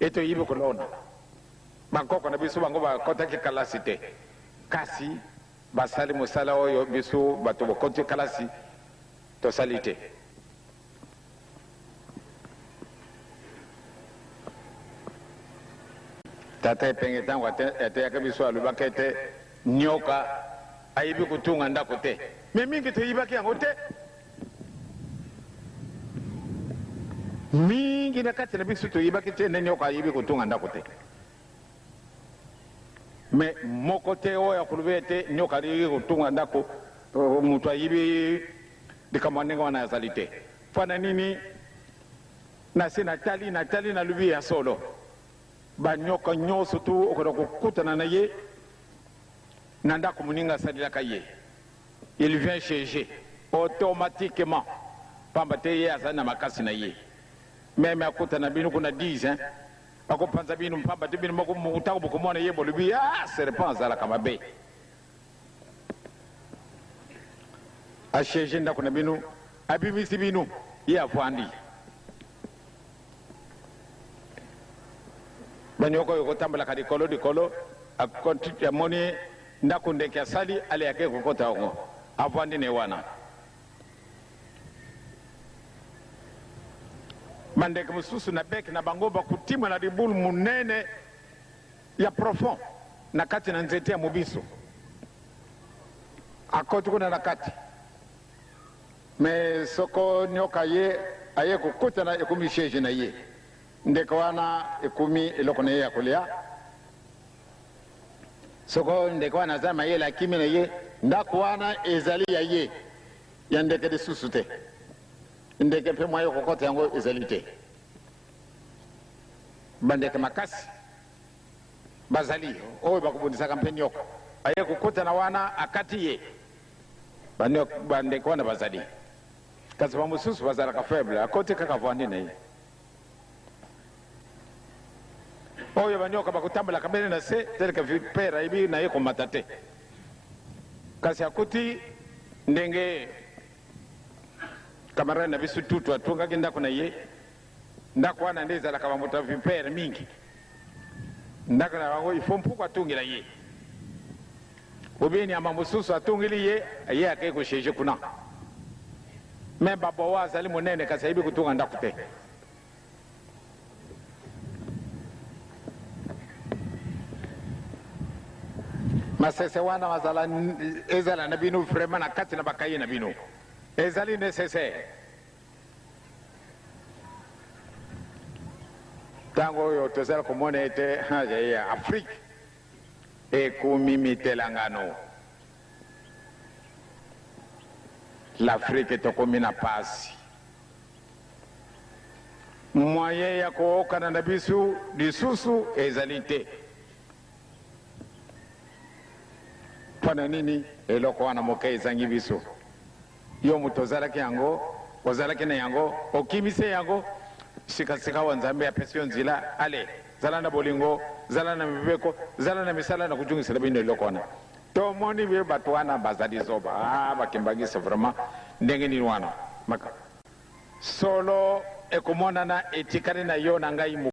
eto yibe kolona bankoko na biso bango bakotaki kalasi te kasi basali mosala oyo biso bato bakoti kalasi tosali te. Tata epenge ntango ateyaka biso alobaki ete nyoka ayibi kutunga ndako te me mingi toyibaki yango te. Mingi na kati na biso toyibaki te ne nyoka ayibi kutunga ndako te me moko te oyo akolobi ete nyoka ayibi kutunga ndako mutu ayibi likambo ndenge wana azali te. Fana nini nasi natali nalobi ya solo banyoka nyonso tu okoda kokutana na ye na ndako moninga asalelaka ye. Il vient chercher automatiquement pamba te ye azali na makasi na ye meme akutana bino kuna 10 akopanza bino pamba te bino moko mutako bokomona ye bolobi serpent azalaka mabe asherge ndako na bino abimisi bino ye avwandi. Banyoka oyo kotambolaka dikolo amoni ndako ndeke asali ale yake kokota yango avwandi ne wana. Mandeke mosusu na beke na bango bakutima na libulu munene ya profond na kati na nzete ya mobiso akoti kuna na kati me soko nyoka ye aye kokutana ekumi sheje na ye ndeke wana ekumi eloko na ye ya kolia soko ndeke wana aza mayele akimi na ye ndako wana ezali ya ye ya ndeke lisusu te ndeke mpe mwa ye kokota yango ezali te. Bandeke makasi bazali oyo bakubundisaka mpe nyoka aye kokutana wana akati ye bandeke wana bazali kasi bamosusu bazalaka faible akoti kaka vwandi na ye. Oyo banyoka bakutambolaka mbele na se teleka vipere ayibi na ye komata te kasi akuti ndenge kamarade na biso tutu atungaki ndako na ye ndako wana nde ezalaka bamoto vipere mingi ndako na bango ifo mpuku atungila ye obeni ama mosusu atungili ye akei kosheje kuna me babowa azali monene kasi ayibi kutunga ndako te. Masese wana ezala na bino vraiment na kati na bakaye na bino ezali nécessaire. Tango oyo tozala komona ete ya Afrique ekumimitelangano l'Afrique tokomi na pasi moyen ya kookana na biso lisusu ezali te. Pana nini eloko wana moke ezangi biso yo mutu ozalaki yango ozalaki na yango okimise yango sikasika wa nzambe apesi yo nzela ale zala na bolingo zala na mibeko zala na misala na kujungisela bino eloko wana tomoni bie bato wana bazali zoba bakimbangisa vraiment ndenge nini wana maka solo ekomonana etikali na yo na ngai mu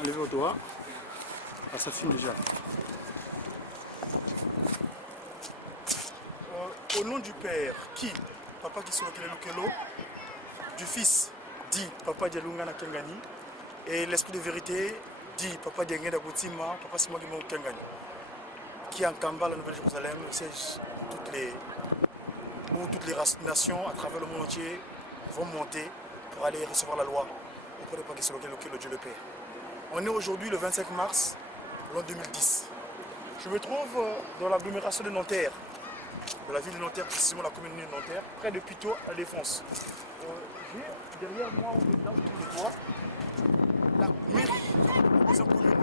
Enlevez au doigt. Ah, ça filme déjà. Au nom du Père, qui Papa qui Kisolo Lokelo, du Fils, dit Papa Dialungana Kengani, et l'Esprit de vérité, dit Papa Diangenda Boutima, Papa Simagimo Kengani, qui en Kamba, la Nouvelle-Jérusalem, siège toutes les nations à travers le monde entier vont monter pour aller recevoir la loi auprès de Papa Kisolo Lokelo, Dieu le Père. On est aujourd'hui le 25 mars, l'an 2010. Je me trouve dans l'agglomération de Nanterre, de la ville de Nanterre, précisément la commune de Nanterre, près de Puteaux à la Défense. J'ai derrière moi, où le voit, la mairie de la commune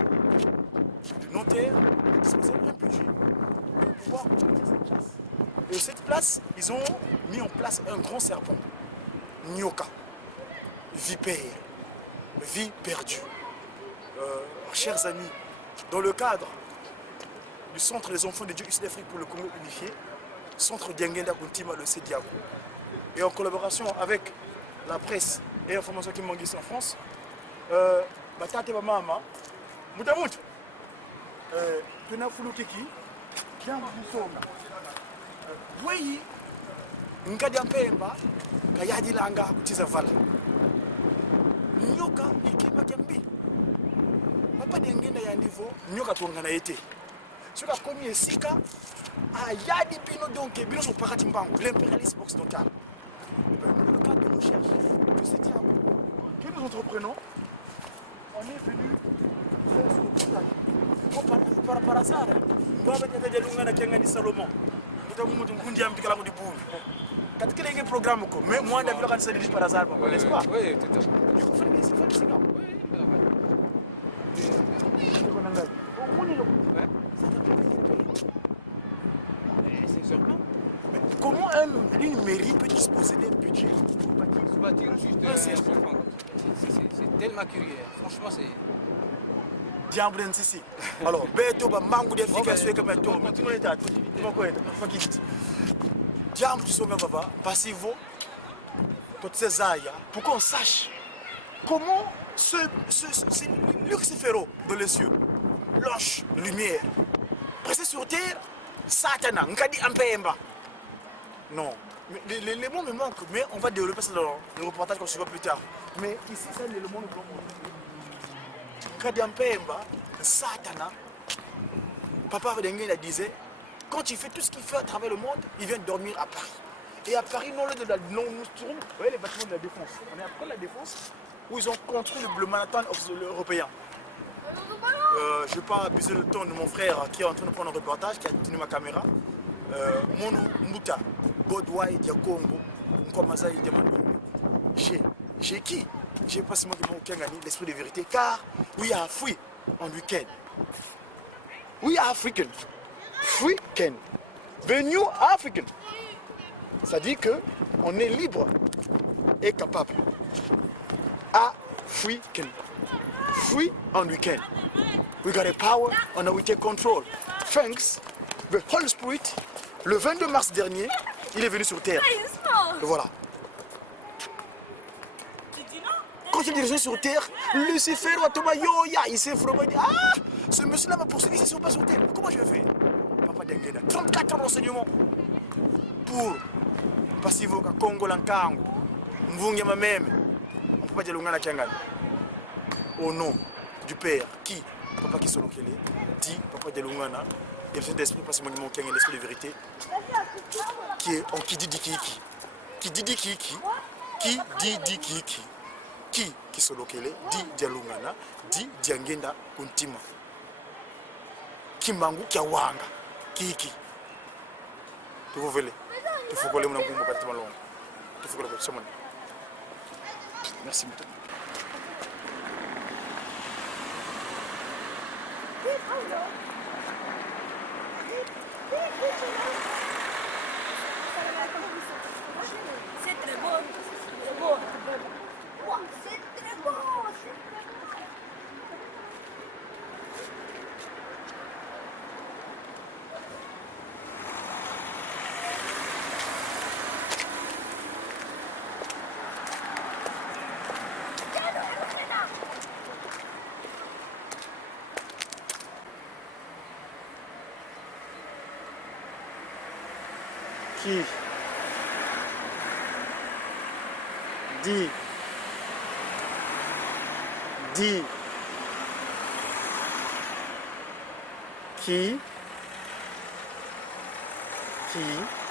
de Nanterre a disposé un budget pour pouvoir utiliser cette place. Et cette place, ils ont mis en place un grand serpent, Nyoka, vipère, vie perdue. Chers amis, dans le cadre du Centre des enfants de Dieu ici d'Afrique pour le Congo unifié, Centre Diangenda Kuntima, le CDIACO, et en collaboration avec la presse et l'information qui manquent ici en France, Batate Mama, Moutamut, Penafulu Keki, Kian Busonga, Wei, Nkadiampemba, Kayadi Langa, Tizavala, Nyoka, Ikima Kambi, Papa Diangenda Yandivo, Nyoka Tongana été. Sur la commune Sika, il y a des pinots donc qui sont partis l'impérialisme occidental. Dans le cadre de recherche de ces diables que nous entreprenons, on est venu faire ce reportage. Par hasard, nous avons été à Kengani Salomon. Nous avons été à Kengani Salomon. Quand il y a un programme, mais moi, je vais faire ça par hasard, n'est-ce pas? Oui, tout à fait. Il faut faire des Sika. Comment une mairie peut disposer d'un budget pour bâtir juste un serpent? C'est tellement curieux. Franchement, c'est... Diable ici. Alors, Beto, manque d'efficacité comme un tour. Tout le monde est à tout. Tout le monde est à tout. Diable du sommet, papa, passivo, toutes ces aïes, pour qu'on sache comment ce Lucifero dans les cieux, l'ange, lumière, pressé sur terre, Satana, Nkadi Ampemba. Non, mais les mots me manquent, mais on va développer ça dans le reportage qu'on suivra plus tard. Mais ici, ça, le monde nous manque. Nkadi Ampemba, Satana, Papa Vedengela disait, quand il fait tout ce qu'il fait à travers le monde, il vient dormir à Paris. Et à Paris, non, nous trouvons, vous voyez les bâtiments de la Défense. On est après la Défense, où ils ont construit le Manhattan européen. Je ne vais pas abuser le temps de mon frère qui est en train de prendre un reportage, qui a tenu ma caméra. Mono Mouta, Godwai, Diakongo, Nkwamazaï, Diamandou. J'ai qui? J'ai pas seulement l'esprit de vérité, car we are free on weekend. We are African. Free can. The new African. Ça dit que on est libre et capable. African. Free on weekend. We got a power and we take control. Thanks, the Holy Spirit, le 22 mars dernier, il est venu sur terre. Et voilà. Quand il est venu sur terre, Lucifer, il s'est vraiment dit, ah, ce monsieur-là m'a poursuivi, il ne pas sur terre. Comment je vais faire? Papa Dengena, 34 ans d'enseignement pour Passivo, Congo, Lankango, Mvungyama même. On ne peut pas dire Lungana Kiangani. Au nom du Père, qui, Papa Kisolo Kele, dit Papa de Lungana, et le Saint-Esprit, parce que mon Kiang est l'esprit de vérité, qui dit Kiki. Qui dit Kiki, qui dit Kiki. Qui Kisolo Kele, dit Dialungana, dit Diangenda Kuntima. Kimbangu Kiawanga, Kiki. Tu vous voulez? Tu faut coller mon amour, mon bâtiment long. Tu faut coller mon amour. Merci beaucoup. C'est très beau. C'est beau. C'est très beau. Qui? Dis. Dis. Qui? Qui?